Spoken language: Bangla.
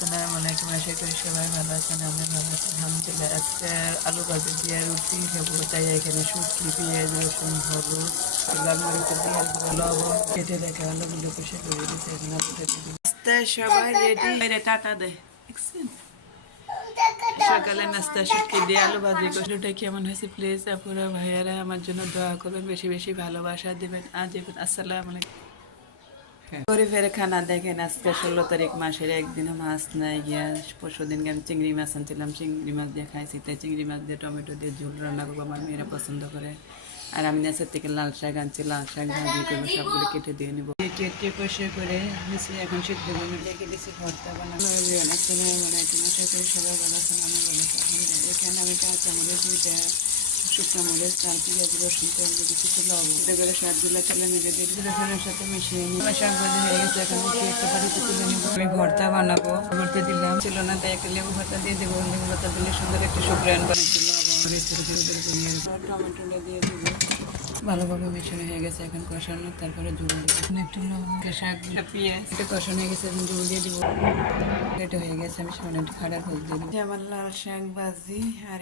আসসালামু আলাইকুম, আশা করি সবাই ভালো আছেন। আমি ভালো আছি আলহামদুলিল্লাহ। আজকে আলু ভাজি দিয়ে রুটি খাবো, তাই এখানে শুটকি, পেঁয়াজ, রসুন, হলুদ, লাল মরিচের পেঁয়াজ, লবণ কেটে রেখে আলুগুলো কষে করে দিতে এখন আলুটা দিয়ে দিবো। আস্তে সবাই রেডি, টাটা দে। দেখছেন? সকালে নাস্তা শুটকি দিয়ে আলু ভাজি কষুটা কেমন হয়েছে প্লিজ আপুরা ভাইয়ারা আমার জন্য দোয়া করবেন, বেশি বেশি ভালোবাসা দিবেন। আজীবন আসসালামু আলাইকুম। পরিবারে খানা দেখেন, আজকে 16 তারিখ, মাসের একদিনও মাছ নাই গিয়া। পরশুদিন আমি চিংড়ি মাছ আনছিলাম, চিংড়ি মাছ দিয়ে খাইছি। তাই চিংড়ি মাছ দিয়ে টমেটো দিয়ে ঝোল রান্না করবো, আমার মেয়েরা পছন্দ করে। আর আমি নেচার থেকে লাল শাক আনছি, লাল শাক ভাজি করবো, সবগুলো কেটে দিয়ে নেবো। কেটে পরিষ্কার করে নিচে এখন সিদ্ধ করে রেখে দিচ্ছি, ভর্তা বানাবো। আশা করি সবাই ভালো আছেন, আমি ভালো আছি আলহামদুলিল্লাহ। এখানে আমি কাঁচামরিচ, দুইটা শুকনো মরিচ, চাল, পেঁয়াজ, রসুন তেল দিয়ে কিছু লবণ এতে করে শাকগুলো তেলে মেরে দিয়ে রসুনের সাথে মিশিয়ে নিই। আমার শাক ভাজি হয়ে গেছে, এখন একটা বাড়িতে তুলে নিব। আমি ভর্তা বানাবো, ভর্তা দিলাম ছিল না, তাই একটা লেবু ভর্তা দিয়ে দেবো। লেবু ভর্তা দিলে সুন্দর একটা সুগ্রান বানিয়েছিল। টমেটোটা দিয়ে দেবো, ভালোভাবে মেশানো হয়ে গেছে। এখন কষানো, তারপরে ঝোল দেবো। একটু লবঙ্গের শাকগুলো পেঁয়াজ এটা কষানো হয়ে গেছে, এখন ঝোল দিয়ে দেবো। এটা হয়ে গেছে, আমি সামনে একটু খাড়া হলুদ দিয়ে দেবো। আমার লাল শাক ভাজি আর